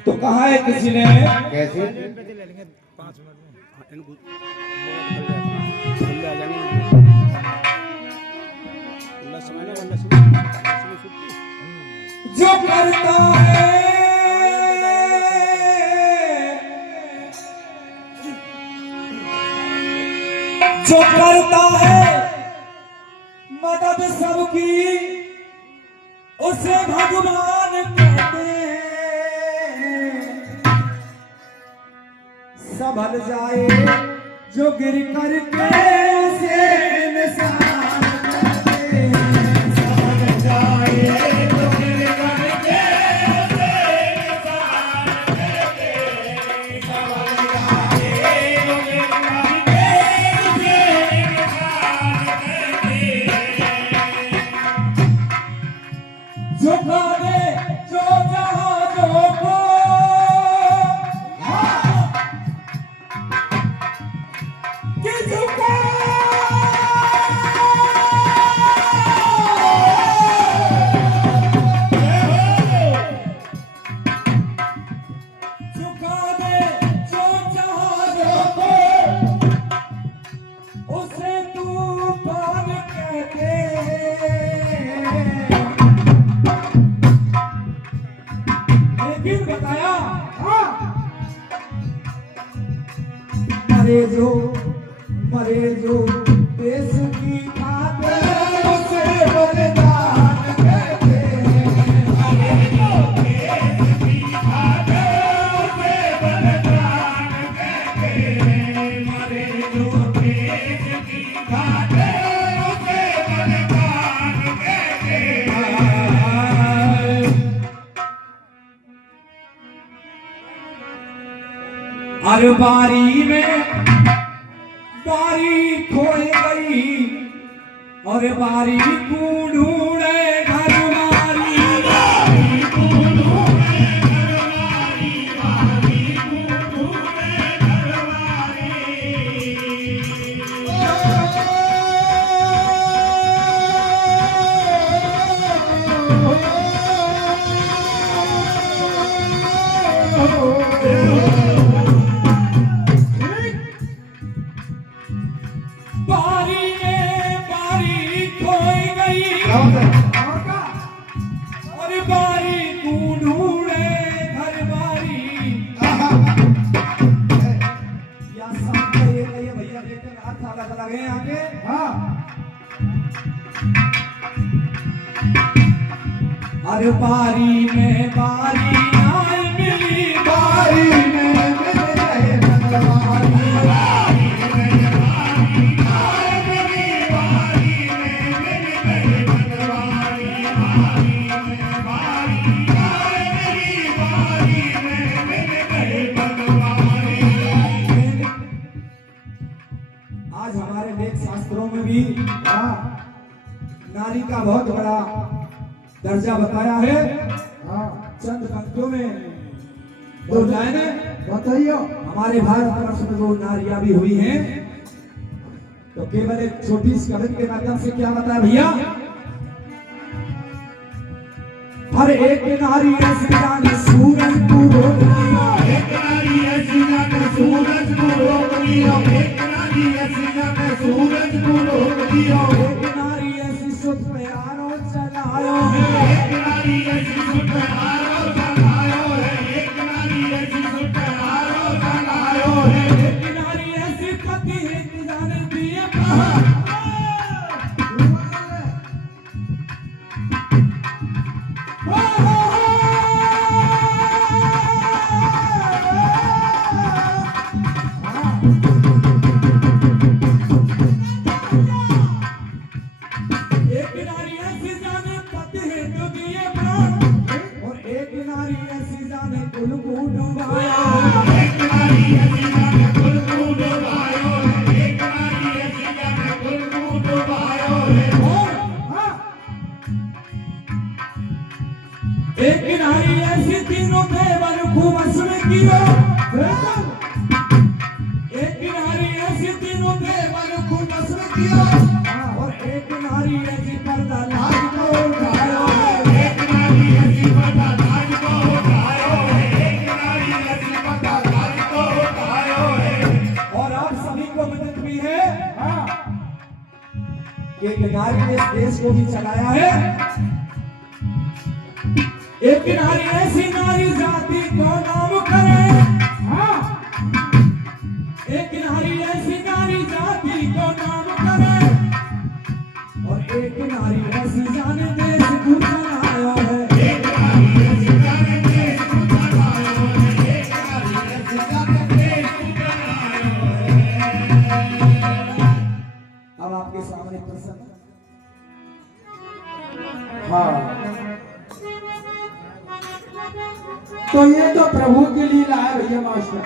तो कहा है किसी ने कैसे जो करता है मदद सबकी उसे भगवान कहते हैं। संभल जाए जो गिर करके उसे इंसान कहते हैं। संभल जाए जो गिर करके उसे इंसान कहते हैं। संभल जाए जो गिर करके उसे इंसान कहते हैं। झुका दे जो जहाजों को कि झुका दे जो जहाजों को उसे तूफान कहते लेकिन बताया मरे जो देश की खातिर उसे बलिदान कहते हैं। मरे जो देश की खातिर उसे बलिदान कहते हैं। मरे जो देश की खातिर उसे बलिदान कहते हैं। हर बारी में बारी खोई गई और बारी को ढूंढे घर मारी। बारी को ढूंढे घर मारी। बारी को ढूंढे घर मारी। बारी में बारी खोई गई और बारी को ढूंढे घर बारी। या सब ये भैया लेकिन हाथ अलग अलग है आगे। हर बारी में बारी आए मिली। बारी में मिल रहे बनवारी। आज हमारे वेद शास्त्रों में भी नारी का बहुत बड़ा दर्जा बताया है। चंद पंक्तियों में दो लाइनें बताइए। हमारे भारत वर्ष में जो नारियां भी हुई हैं तो केवल एक छोटी सी कविता के माध्यम से क्या बताया भैया। हर एक नारी ऐसी जाने सूरज को रोक दिया। एक नारी ऐसी जाने सूरज को रोक दिया। एक नारी ऐसी जाने सूरज को रोक दिया। एक नारी ऐसी सुख में आरो चलायो है। एक नारी ऐसी सुख में आरो चलायो है। एक नारी ऐसी सुख में आरो चलायो है। एक नारी ऐसी पति है जाने दिए एक नारी ऐसी जाने पति है जो दिए प्राण। दियो। एक नारी ऐसी तीनों देवर को नस्ल दियो, और एक नारी ऐसी पर्दा लाज को उठायो है। एक नारी ऐसी पर्दा लाज को उठायो है। एक नारी ऐसी पर्दा लाज को उठायो है। और आप सभी को मदद भी है। एक नारी ने इस देश को भी चलाया है। एक नारी ऐसी नारी जाति को नाम करे। एक नारी ऐसी नारी जाति को नाम करे, और एक नारी ऐसी जाने देश को चलायो है। एक नारी ऐसी जाने देश को चलायो है। एक नारी ऐसी जाने देश को चलायो है। अब आपके सामने प्रसंग। तो ये तो प्रभु की लीला है भैया मास्टर,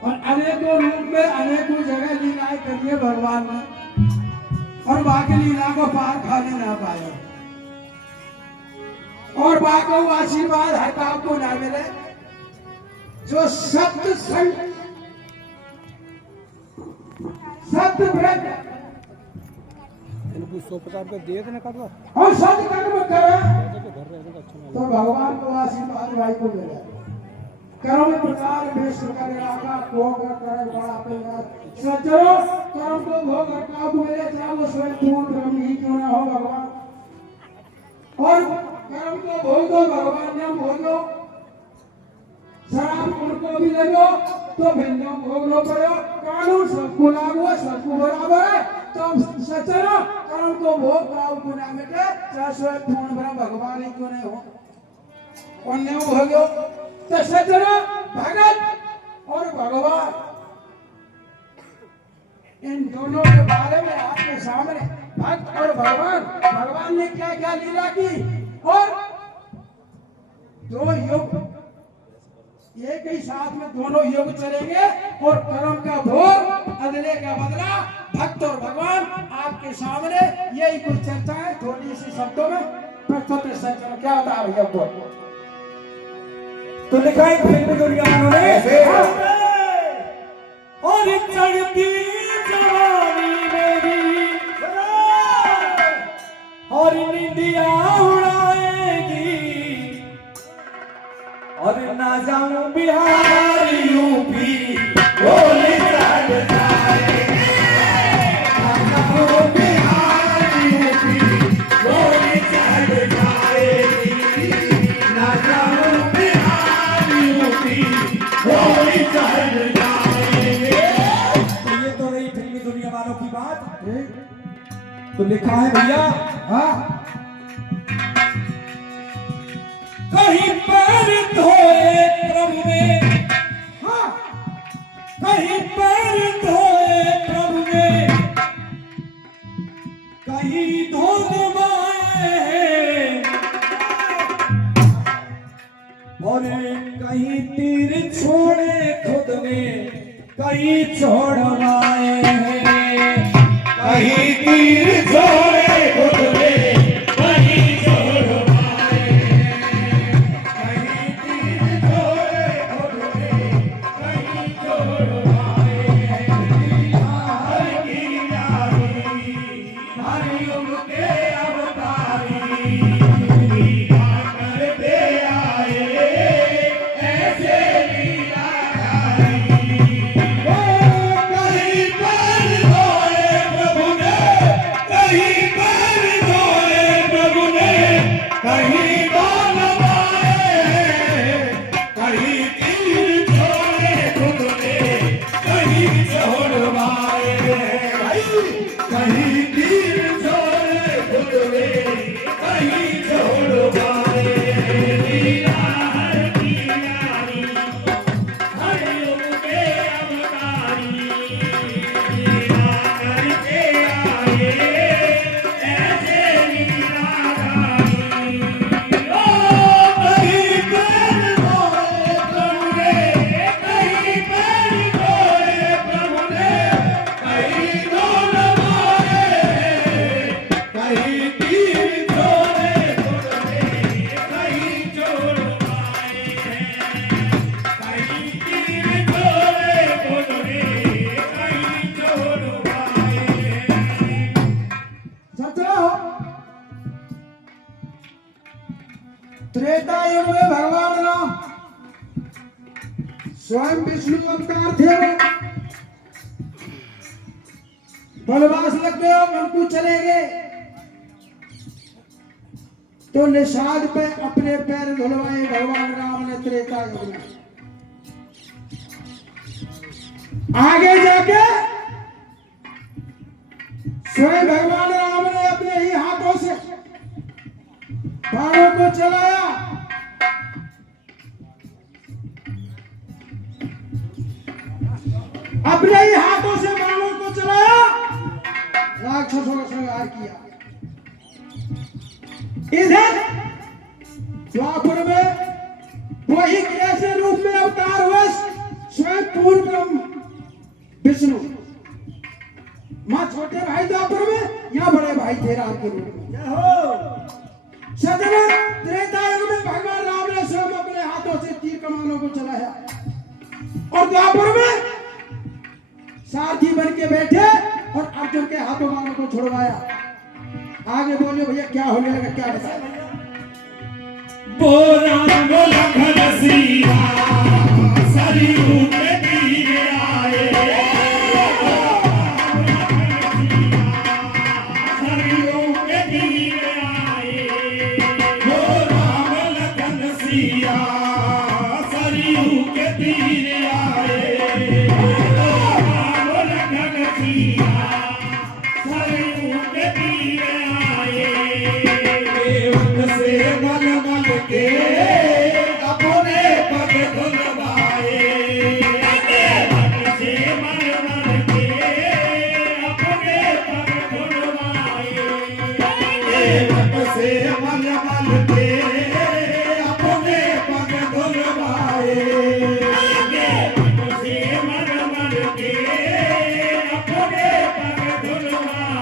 और अनेकों रूप में अनेकों जगह लीलाएं करी है भगवान ने, और बाकी लीला को पार खाने ना पाए, और बाकी आशीर्वाद हर काम को ना मिले। जो सत्य संग सत्य व्रत और सत्य कर्म करे तो भगवान को आशीर्वाद भाई को मिले। कर्म प्रकार विश्व करेगा का भोग कर बड़ा परिवार सज्जनों, कर्म को भोग का मिले, चाहे वो स्वयं पूर्ण ब्रह्म ही क्यों ना हो भगवान। और कर्म को भोगो भगवान ने भोगो, शराब उनको भी ले लो तो भिन्न भोग लो पड़ो। कानून सबको लागू है, सबको बराबर है। तो सज्जनों, कर्म को भोग को ना मिटे, चाहे स्वयं पूर्ण ब्रह्म भगवान ही क्यों नहीं हो। अन्य भोगो तो सज्जनों, भगत और भगवान इन दोनों के बारे में आपके सामने भक्त और भगवान ने क्या क्या लीला की, और दो युग एक ही साथ में दोनों युग चलेंगे, और कर्म का भोग अदले का बदला भक्त और भगवान आपके सामने। यही कुछ चर्चा है थोड़ी सी शब्दों में। प्रस्तुत सज्जनों क्या बता भैया को तो लिखा है फिल्म दुनिया ने, और चढ़ती जवानी मेरी और निंदिया उड़ाएगी, और ना जाऊं बिहार यूपी गोली चढ़ जाएगी। ना जाऊं बिहार यूपी गोली चढ़ जाएगी। ना जाऊं गोली चढ़ जाएगी। तो ये तो रही फिल्मी दुनिया वालों की बात। तो लिखा है भैया, कहीं पैर धोए प्रभु ने, कहीं पैर धोए प्रभु ने, कहीं धो दबाए, और कहीं तीर छोड़े खुद ने, कहीं छोड़वाए हैं। कहीं तीर छोड़े खुद ने, कहीं छोड़वाए हैं। कहीं तीर छोड़े खुद ने, कहीं छोड़वाए हैं। हर की नारी, हर युग के अवतारी, करते आए ऐसे लीलाधारी। कहीं पर धोए प्रभु ने, कहीं पर धोए प्रभु ने, कहीं बाल माए, कहीं तीर छोड़े खुद ने, कहीं छोड़वाए, कहीं तीर छोड़े खुद ने, कहीं छोड़वाए। लीला हर की नारी, हर युग के अवतारी, लीला करके आए ऐसे लीलाधारी। ओ कहीं पैर धोए प्रभु ने, कहीं पैर धोए प्रभु ने, कहीं धो दबाए, स्वयं विष्णु अवतार थे वो। वनवास लग गए और वनकू चले गए तो निषाद पे अपने पैर धुलवाए भगवान राम ने त्रेता युग में। आगे जाके स्वयं भगवान राम ने अपने ही हाथों से बाणों को चलाया। अपने ही हाथों से बाणों को चलाया, राक्षसों का संहार किया। इधर द्वापर में वही कैसे रूप में अवतार हुए स्वयं पूर्ण ब्रह्म विष्णु। मां छोटे भाई द्वापर में या बड़े भाई थे राम के रूप में। सज्जनों, त्रेता युग में भगवान राम ने स्वयं अपने हाथों से तीर कमानों को चलाया और द्वापर में सारथी बन के बैठे और अर्जुन के हाथों बाणों को छुड़वाया। आगे बोले भैया क्या होने लगा, क्या बताया? राम लखन सीता सरयू के तीरे आए, सरयू के तीरे आए। राम लखन सीता सरयू के तीरे आए, राम लखन सीता सरयू के तीरे आए। से मल मल के अपने पग धुलवाए, से मल मल के अपने पग धुलवाए, से मल मल के अपने पग धुलवाए, से मल मल के अपने पग धुलवाए।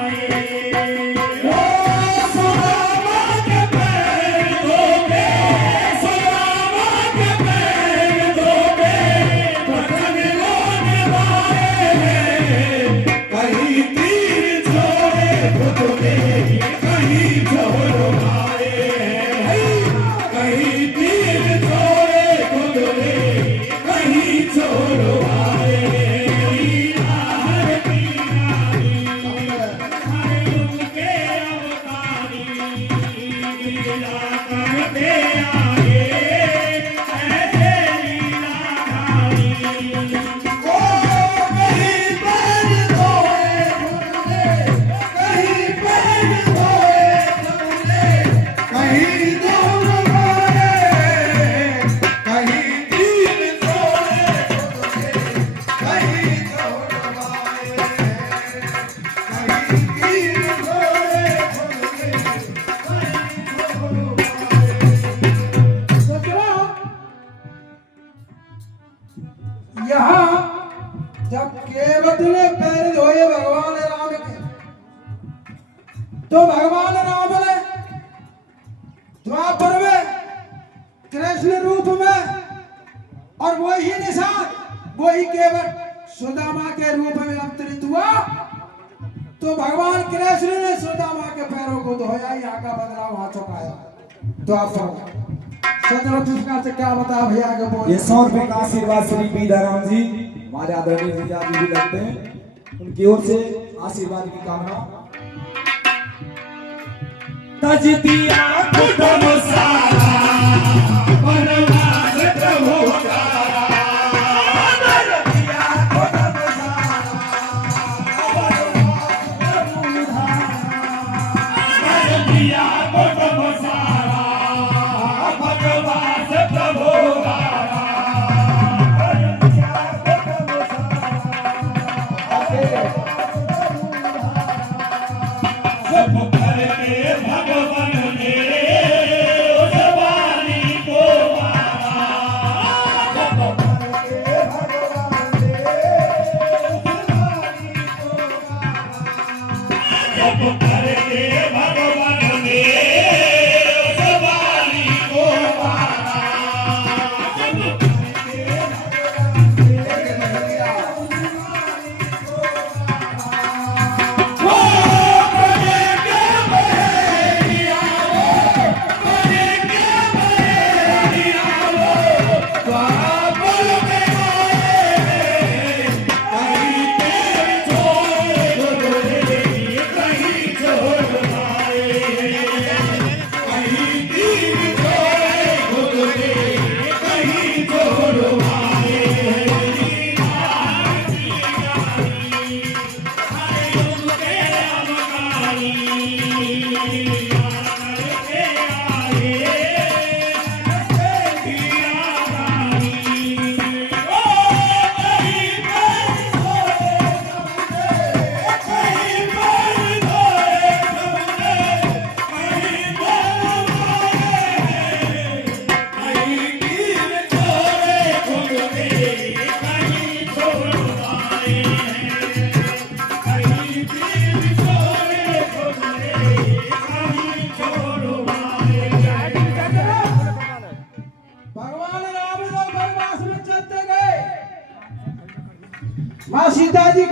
यहाँ जब केवट ने पैर धोए भगवान राम के तो भगवान राम ने द्वापर में कृष्ण रूप में और वही निषाद वही केवट सुदामा के रूप में अवतरित हुआ। तो भगवान कृष्ण ने सुदामा के पैरों को धोया, यहाँ का बदलाव वहां चुकाया। द्वापर सत्रह से क्या बता भैया आगे बोल। ये 100 रुपए का आशीर्वाद श्री पीदाराम जी हमारे आदरणीय जी भी लगते हैं, उनकी ओर से आशीर्वाद की कामना। तजदिया कुटुंब सारा वनवास प्रभु तारा, तजदिया कुटुंब सारा वनवास प्रभु धारा, तजदिया कुटुंब सारा वनवास प्रभु धारा, तजदिया कुटुंब सारा सब करके भगवान ने उस वाली को मारा, सब करके भगवान ने उस वाली को मारा, सब करके भगवान ने उस वाली को मारा, सब करके भगवान ने उस वाली को मारा।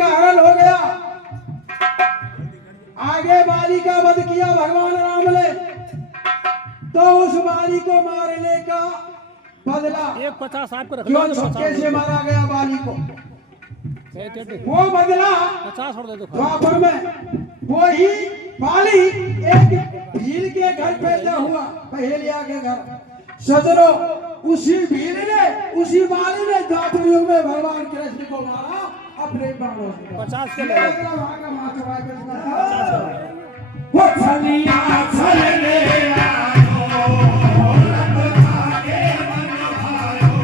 का हरण हो गया। आगे बाली का वध किया भगवान राम ने, तो उस बाली को मारने का बदला, एक 50 आपको रख जो छक्के से मारा गया बाली को, वो बदला 50 और दे दो। द्वापर में वही बाली एक भील के घर पैदा हुआ, पहेलिया के घर सजरो, उसी भील ने, उसी बाली ने द्वापर युग में भगवान कृष्ण को मारा अपने बाणों से। 50 के ले लो। वो छलिया छलने आयो रब आगे मन भायो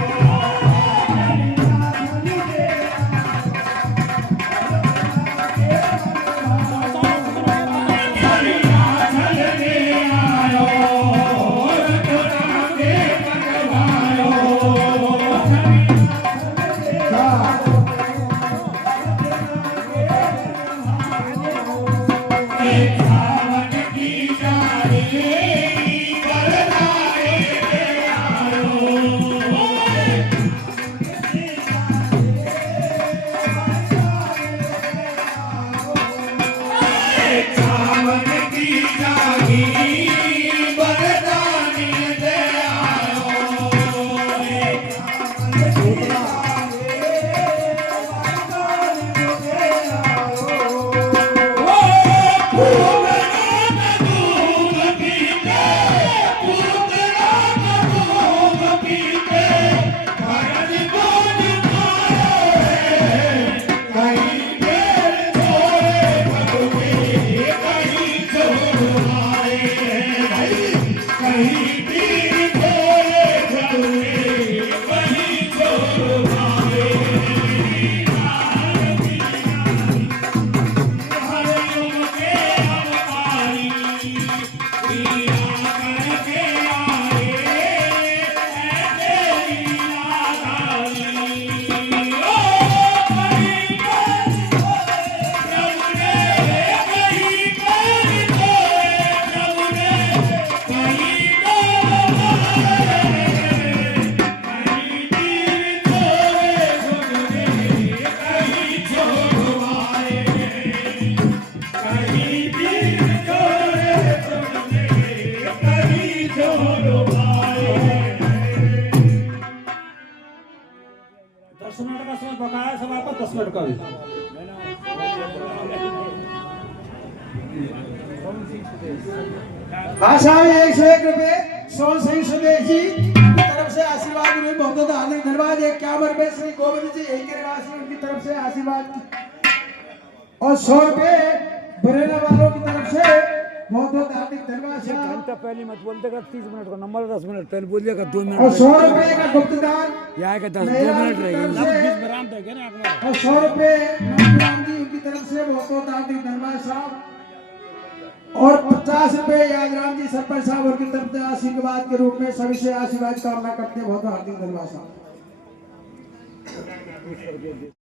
छलिया छलने आयो रब आगे मन भायो सावन की जारी बरसाए सावन की जारी बरसाने दे बकाया सब आपका 10 मिनट का भी। भाषा में 101 रुपए सोन सिंह स्वदेशी की तरफ से आशीर्वाद में बहुत बहुत हार्दिक धन्यवाद। 51 रुपए श्री गोविंद जी हिंगरवासी उनकी तरफ से आशीर्वाद और 100 रुपए बरेला वालों की तरफ से बहुत बहुत हार्दिक धन्यवाद। घंटा पहले मत बोलते कर 30 मिनट का नंबर 10 मिनट पहले बोलिएगा 2 मिनट और 100 रुपए का गुप्तदान यहाँ के 2 मिनट रहेगी। और 100 रुपए राम जी उनकी तरफ से बहुत बहुत हार्दिक धन्यवाद साहब। और 50 रुपए यादराम जी सरपंच साहब उनकी तरफ से आशीर्वाद के रूप में सभी से आशीर्वाद कामना करते हैं। बहुत हार्दिक धन्यवाद साहब।